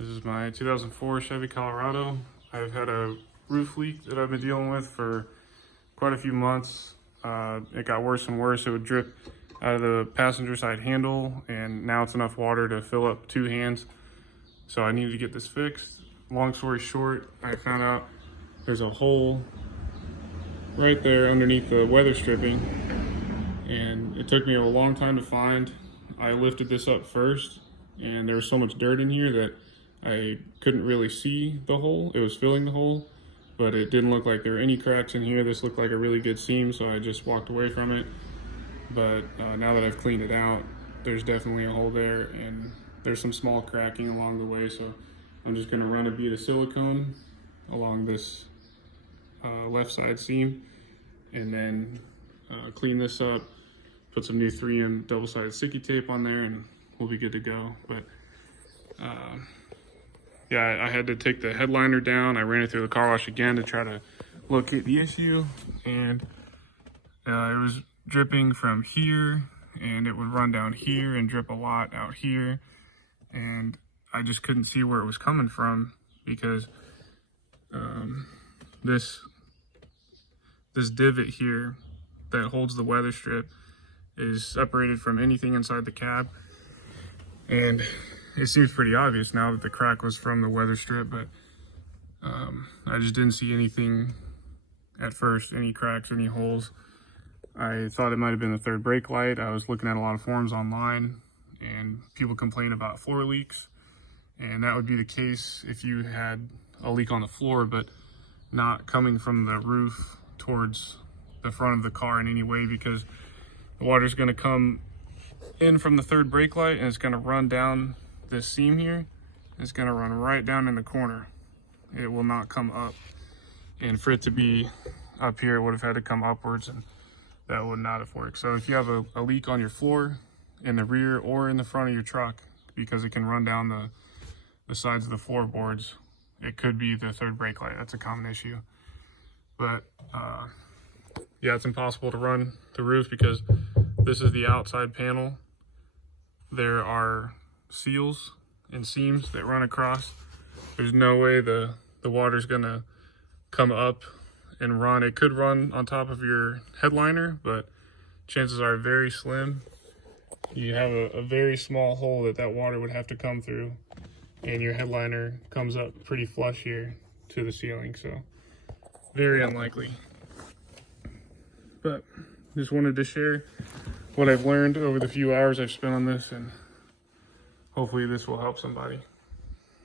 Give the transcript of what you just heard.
This is my 2004 Chevy Colorado. I've had a roof leak that I've been dealing with for quite a few months. It got worse and worse. It would drip out of the passenger side handle, and now it's enough water to fill up 2 hands. So I needed to get this fixed. Long story short, I found out there's a hole right there underneath the weather stripping, and it took me a long time to find. I lifted this up first, and there was so much dirt in here that I couldn't really see the hole. It was filling the hole, but it didn't look like there were any cracks in here. This looked like a really good seam, so I just walked away from it. But now that I've cleaned it out, there's definitely a hole there, and there's some small cracking along the way, so I'm just gonna run a bead of silicone along this left side seam, and then clean this up, put some new 3M double-sided sticky tape on there, and we'll be good to go. But yeah, I had to take the headliner down. I ran it through the car wash again to try to locate the issue, and it was dripping from here, and it would run down here and drip a lot out here, and I just couldn't see where it was coming from because this divot here that holds the weather strip is separated from anything inside the cab, and it seems pretty obvious now that the crack was from the weather strip, but I just didn't see anything at first, any cracks, any holes. I thought it might have been the third brake light. I was looking at a lot of forums online, and people complain about floor leaks, and that would be the case if you had a leak on the floor, but not coming from the roof towards the front of the car in any way, because the water's going to come in from the third brake light, and it's going to run down this seam here. It's going to run right down in the corner. It will not come up, and for it to be up here, it would have had to come upwards, and that would not have worked. So if you have a leak on your floor, in the rear or in the front of your truck, because it can run down the sides of the floorboards, it could be the third brake light. That's a common issue. But yeah, it's impossible to run the roof because this is the outside panel. There are seals and seams that run across. There's no way the water's gonna come up and run. It could run on top of your headliner, but chances are very slim. You have a very small hole that water would have to come through, and your headliner comes up pretty flush here to the ceiling, so very unlikely. But just wanted to share what I've learned over the few hours I've spent on this, and hopefully this will help somebody.